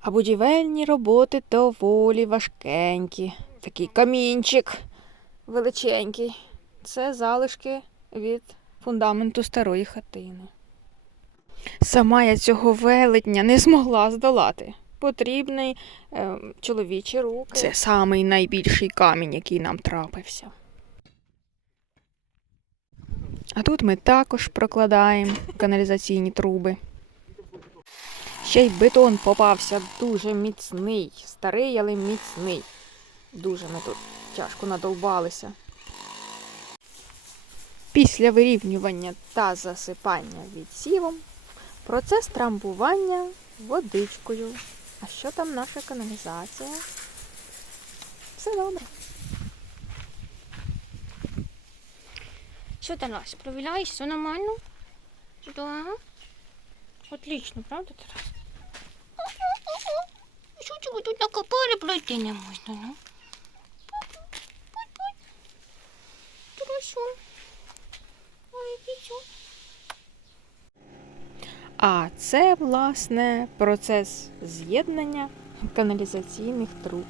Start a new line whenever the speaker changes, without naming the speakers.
А будівельні роботи доволі важкенькі. Такий камінчик величенький. Це залишки від фундаменту старої хатини. Сама я цього велетня не змогла здолати. Потрібні е, чоловічі руки. Це самий найбільший камінь, який нам трапився. А тут ми також прокладаємо каналізаційні труби. Ще й бетон попався дуже міцний, старий, але міцний. Дуже ми тут тяжко надовбалися. Після вирівнювання та засипання відсівом процес трамбування водичкою. А що там наша каналізація? Все добре.
Что Тарас, проверяешь, все нормально? Да. Отлично, правда, Тарас? Чого тут накопали, пройти не можна, ну? Хорошо. Ой, печет.
А це, власне, процес з'єднання каналізаційних труб.